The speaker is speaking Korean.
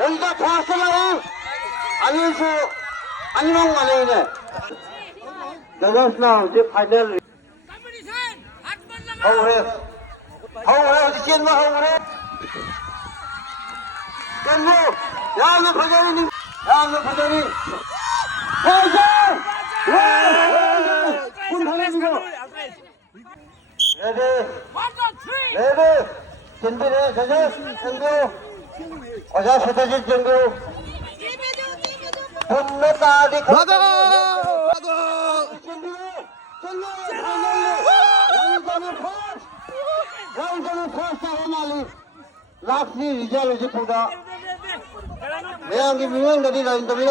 여기다 봤으면 아니면 말이네. 내가 이제 파이널. 하우해 어디 찐마 하우해. 깐무 야너 파자니 야너 파자니. 파자. 군 하나지고. 레드 준비해 가자 정규 가자 세대질 정규 분노 따디 가자 양자는 퍼스트 하나리 락시 리자르지 보다 내양기 미명 dari lain tapi